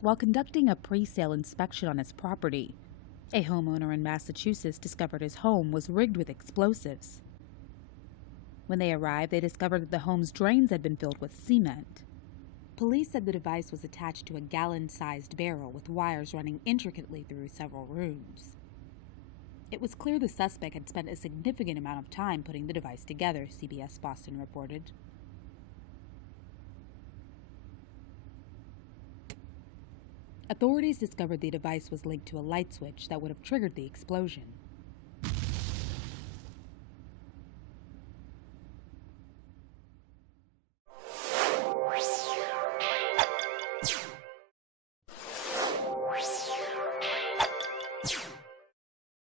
while conducting a pre-sale inspection on his property. A homeowner in Massachusetts discovered his home was rigged with explosives. When they arrived, they discovered that the home's drains had been filled with cement. Police said the device was attached to a gallon-sized barrel with wires running intricately through several rooms. It was clear the suspect had spent a significant amount of time putting the device together, CBS Boston reported. Authorities discovered the device was linked to a light switch that would have triggered the explosion.